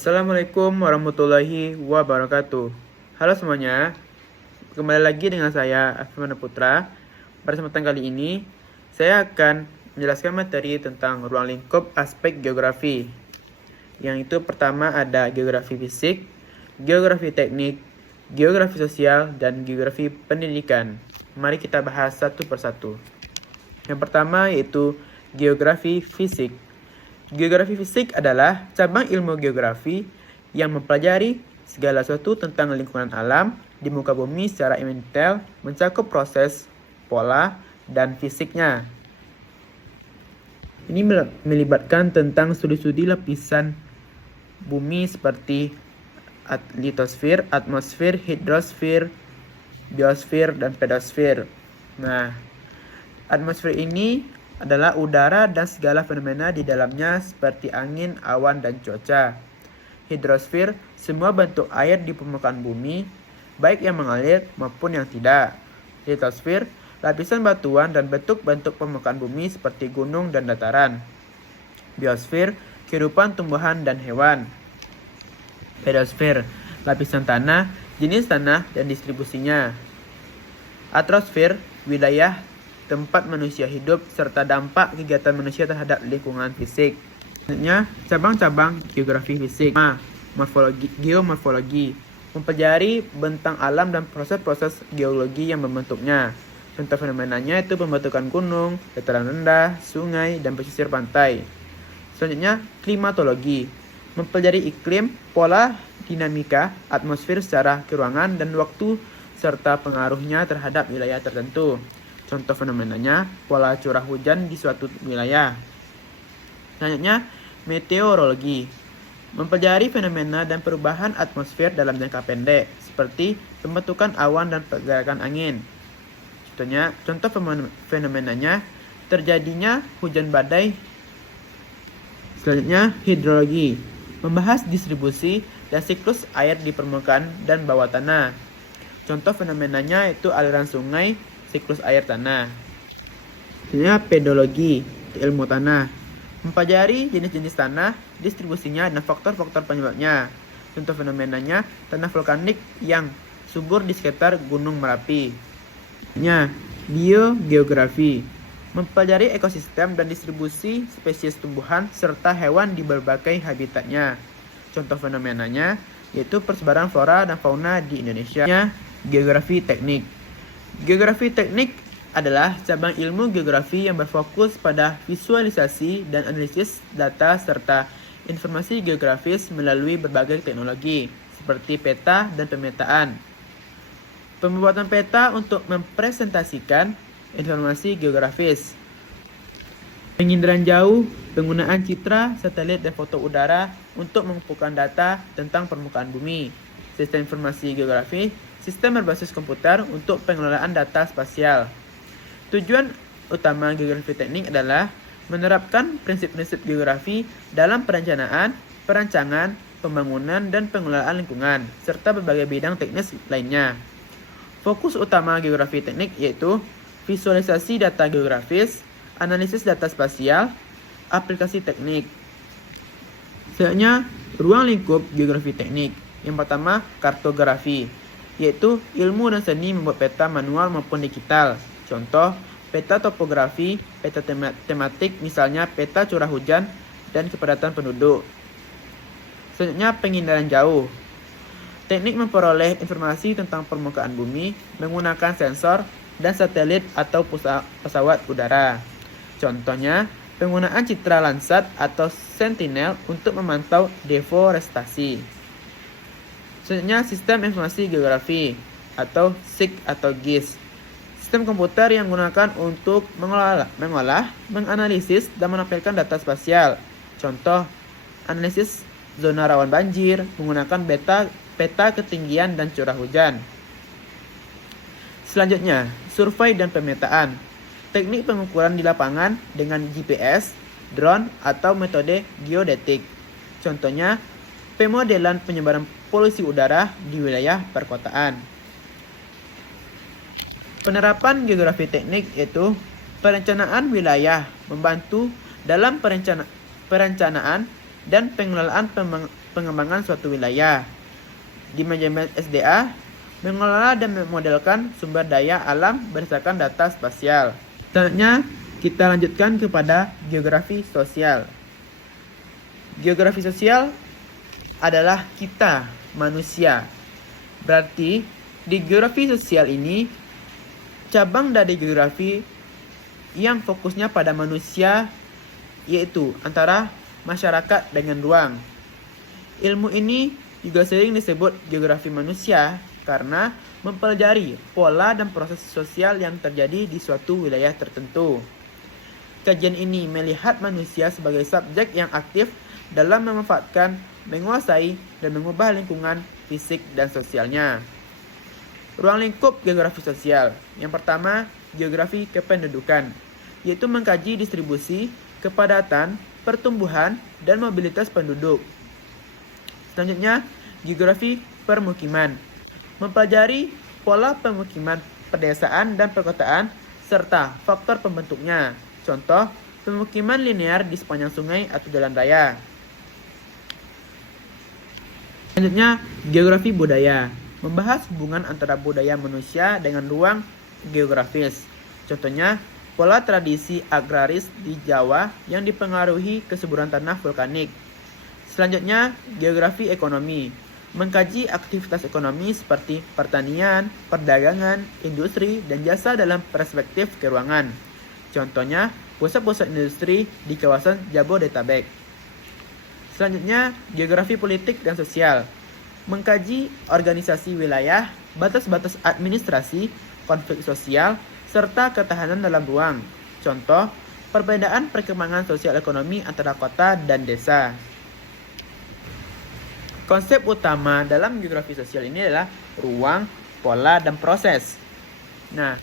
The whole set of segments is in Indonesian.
Assalamualaikum warahmatullahi wabarakatuh. Halo semuanya, kembali lagi dengan saya Afifman Putra. Pada kesempatan kali ini, saya akan menjelaskan materi tentang ruang lingkup aspek geografi. Yang itu pertama ada geografi fisik, geografi teknik, geografi sosial, dan geografi pendidikan. Mari kita bahas satu persatu. Yang pertama yaitu geografi fisik. Geografi fisik adalah cabang ilmu geografi yang mempelajari segala sesuatu tentang lingkungan alam di muka bumi secara mendetail, mencakup proses, pola, dan fisiknya. Ini melibatkan tentang studi-studi lapisan bumi seperti litosfer, atmosfer, hidrosfer, biosfer, dan pedosfer. Nah, atmosfer ini adalah udara dan segala fenomena di dalamnya seperti angin, awan, dan cuaca. Hidrosfer, semua bentuk air di permukaan bumi, baik yang mengalir maupun yang tidak. Litosfer, lapisan batuan dan bentuk-bentuk permukaan bumi seperti gunung dan dataran. Biosfer, kehidupan tumbuhan dan hewan. Pedosfer, lapisan tanah, jenis tanah, dan distribusinya. Atmosfer, wilayah tempat manusia hidup, serta dampak kegiatan manusia terhadap lingkungan fisik. Selanjutnya, cabang-cabang geografi fisik. Geomorfologi, mempelajari bentang alam dan proses-proses geologi yang membentuknya. Contoh fenomenanya itu pembentukan gunung, dataran rendah, sungai, dan pesisir pantai. Selanjutnya, klimatologi, mempelajari iklim, pola dinamika atmosfer secara keruangan dan waktu, serta pengaruhnya terhadap wilayah tertentu. Contoh fenomenanya, pola curah hujan di suatu wilayah. Selanjutnya, meteorologi, mempelajari fenomena dan perubahan atmosfer dalam jangka pendek, seperti pembentukan awan dan pergerakan angin. Contoh fenomenanya, terjadinya hujan badai. Selanjutnya, hidrologi, membahas distribusi dan siklus air di permukaan dan bawah tanah. Contoh fenomenanya itu aliran sungai, siklus air tanah. Selanjutnya, pedologi, ilmu tanah, mempelajari jenis-jenis tanah, distribusinya, dan faktor-faktor penyebabnya. Contoh fenomenanya, tanah vulkanik yang subur di sekitar Gunung Merapi. Biogeografi, mempelajari ekosistem dan distribusi spesies tumbuhan serta hewan di berbagai habitatnya. Contoh fenomenanya yaitu persebaran flora dan fauna di Indonesia. Geografi teknik. Geografi teknik adalah cabang ilmu geografi yang berfokus pada visualisasi dan analisis data serta informasi geografis melalui berbagai teknologi seperti peta dan pemetaan. Pembuatan peta untuk mempresentasikan informasi geografis. Penginderaan jauh, penggunaan citra, satelit, dan foto udara untuk mengumpulkan data tentang permukaan bumi. Sistem informasi geografi, sistem berbasis komputer untuk pengelolaan data spasial. Tujuan utama geografi teknik adalah menerapkan prinsip-prinsip geografi dalam perencanaan, perancangan, pembangunan, dan pengelolaan lingkungan, serta berbagai bidang teknis lainnya. Fokus utama geografi teknik yaitu visualisasi data geografis, analisis data spasial, aplikasi teknik. Selanjutnya, ruang lingkup geografi teknik. Yang pertama, kartografi, yaitu ilmu dan seni membuat peta manual maupun digital. Contoh, peta topografi, peta tematik, misalnya peta curah hujan dan kepadatan penduduk. Selanjutnya, penginderaan jauh. Teknik memperoleh informasi tentang permukaan bumi menggunakan sensor dan satelit atau pesawat udara. Contohnya, penggunaan citra Landsat atau Sentinel untuk memantau deforestasi. Selanjutnya, sistem informasi geografi atau SIG atau GIS. Sistem komputer yang digunakan untuk mengolah, menganalisis, dan menampilkan data spasial. Contoh, analisis zona rawan banjir menggunakan peta ketinggian dan curah hujan. Selanjutnya, survei dan pemetaan. Teknik pengukuran di lapangan dengan GPS, drone, atau metode geodetik. Contohnya, pemodelan penyebaran polusi udara di wilayah perkotaan. Penerapan geografi teknik yaitu perencanaan wilayah, membantu dalam perencanaan dan pengelolaan pengembangan suatu wilayah. Di manajemen SDA, mengelola dan memodelkan sumber daya alam berdasarkan data spasial. Selanjutnya, kita lanjutkan kepada geografi sosial. Geografi sosial adalah kita, manusia. Berarti, di geografi sosial ini, cabang dari geografi yang fokusnya pada manusia, yaitu antara masyarakat dengan ruang. Ilmu ini juga sering disebut geografi manusia karena mempelajari pola dan proses sosial yang terjadi di suatu wilayah tertentu. Kajian ini melihat manusia sebagai subjek yang aktif dalam memanfaatkan, menguasai, dan mengubah lingkungan fisik dan sosialnya. Ruang lingkup geografi sosial. Yang pertama, geografi kependudukan, yaitu mengkaji distribusi, kepadatan, pertumbuhan, dan mobilitas penduduk. Selanjutnya, geografi permukiman, mempelajari pola pemukiman pedesaan dan perkotaan, serta faktor pembentuknya. Contoh, pemukiman linear di sepanjang sungai atau jalan raya. Selanjutnya, geografi budaya, membahas hubungan antara budaya manusia dengan ruang geografis. Contohnya, pola tradisi agraris di Jawa yang dipengaruhi kesuburan tanah vulkanik. Selanjutnya, geografi ekonomi, mengkaji aktivitas ekonomi seperti pertanian, perdagangan, industri, dan jasa dalam perspektif keruangan. Contohnya, pusat-pusat industri di kawasan Jabodetabek. Selanjutnya, geografi politik dan sosial, mengkaji organisasi wilayah, batas-batas administrasi, konflik sosial, serta ketahanan dalam ruang. Contoh, perbedaan perkembangan sosial ekonomi antara kota dan desa. Konsep utama dalam geografi sosial ini adalah ruang, pola, dan proses. Nah,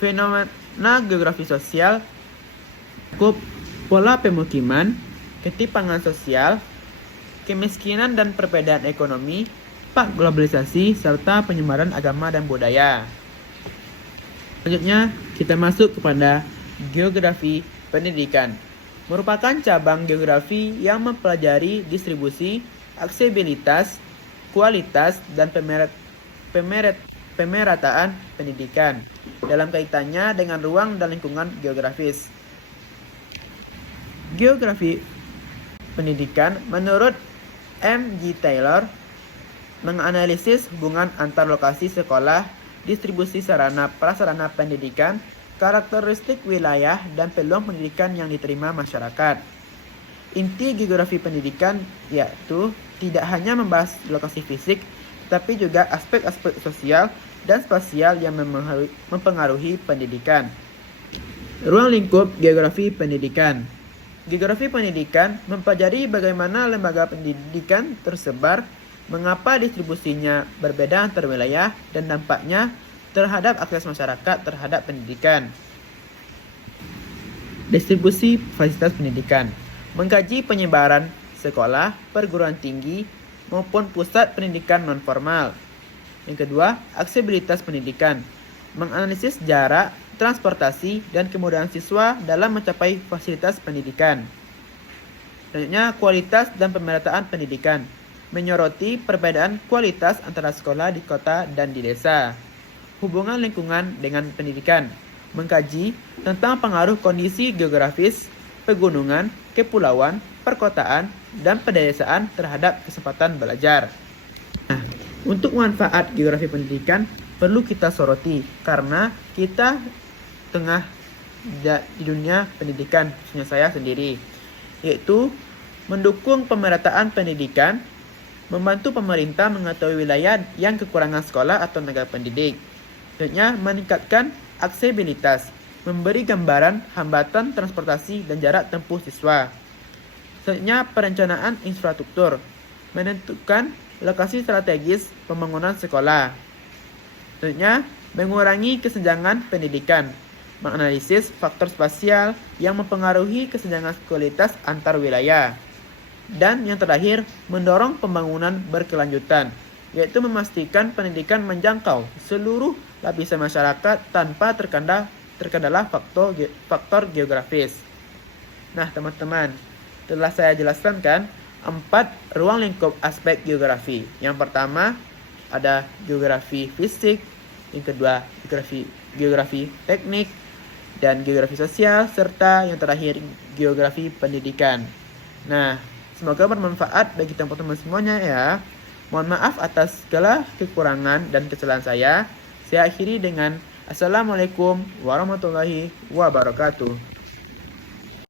fenomena geografi sosial cukup pola pemukiman, ketimpangan sosial, kemiskinan dan perbedaan ekonomi, dampak globalisasi, serta penyebaran agama dan budaya. Selanjutnya, kita masuk kepada geografi pendidikan. Merupakan cabang geografi yang mempelajari distribusi, aksesibilitas, kualitas, dan pemerataan pendidikan dalam kaitannya dengan ruang dan lingkungan geografis. Geografi pendidikan menurut M.G. Taylor menganalisis hubungan antar lokasi sekolah, distribusi sarana prasarana pendidikan, karakteristik wilayah, dan peluang pendidikan yang diterima masyarakat. Inti geografi pendidikan yaitu tidak hanya membahas lokasi fisik, tapi juga aspek-aspek sosial dan spasial yang mempengaruhi pendidikan. Ruang lingkup geografi pendidikan. Geografi pendidikan mempelajari bagaimana lembaga pendidikan tersebar, mengapa distribusinya berbeda antar wilayah, dan dampaknya terhadap akses masyarakat terhadap pendidikan. Distribusi fasilitas pendidikan, mengkaji penyebaran sekolah, perguruan tinggi, maupun pusat pendidikan non-formal. Yang kedua, aksesibilitas pendidikan, menganalisis jarak, transportasi, dan kemudahan siswa dalam mencapai fasilitas pendidikan. Selanjutnya, kualitas dan pemerataan pendidikan, menyoroti perbedaan kualitas antara sekolah di kota dan di desa. Hubungan lingkungan dengan pendidikan, mengkaji tentang pengaruh kondisi geografis, pegunungan, kepulauan, perkotaan, dan pedesaan terhadap kesempatan belajar. Nah, untuk manfaat geografi pendidikan perlu kita soroti karena kita tengah di dunia pendidikan, khususnya saya sendiri, yaitu mendukung pemerataan pendidikan, membantu pemerintah mengetahui wilayah yang kekurangan sekolah atau tenaga pendidik. Selanjutnya, meningkatkan aksesibilitas, memberi gambaran hambatan transportasi dan jarak tempuh siswa. Selanjutnya, perencanaan infrastruktur, menentukan lokasi strategis pembangunan sekolah. Selanjutnya, mengurangi kesenjangan pendidikan, menganalisis faktor spasial yang mempengaruhi kesenjangan kualitas antar wilayah. Dan yang terakhir, mendorong pembangunan berkelanjutan, yaitu memastikan pendidikan menjangkau seluruh lapisan masyarakat tanpa terkendala faktor geografis. Nah, teman-teman, telah saya jelaskan kan 4 ruang lingkup aspek geografi. Yang pertama ada geografi fisik, yang kedua geografi teknik, dan geografi sosial, serta yang terakhir geografi pendidikan. Nah, semoga bermanfaat bagi teman-teman semuanya ya. Mohon maaf atas segala kekurangan dan kesalahan saya. Saya akhiri dengan Assalamualaikum warahmatullahi wabarakatuh.